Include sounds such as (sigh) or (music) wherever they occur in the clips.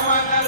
Taiwan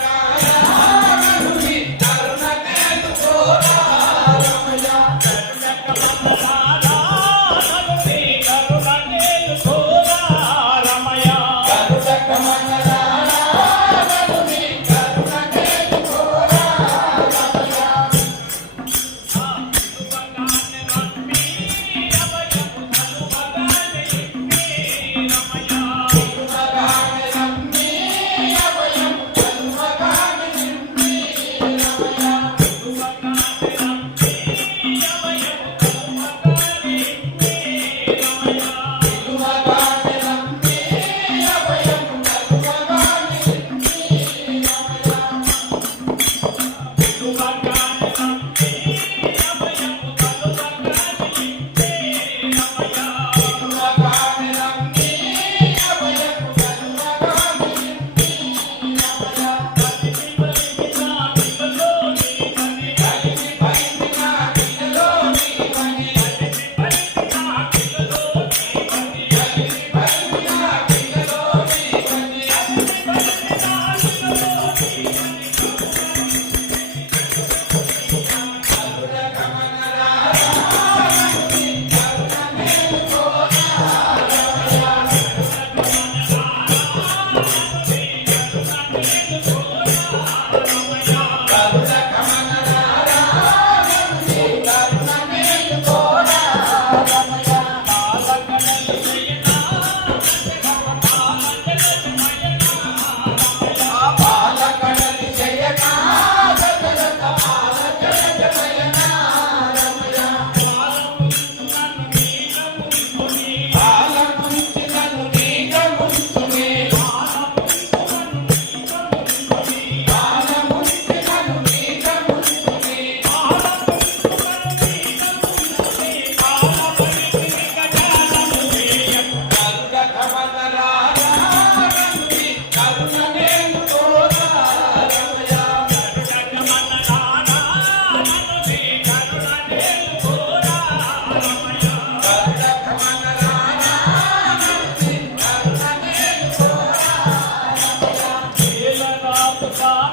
我 (laughs) 操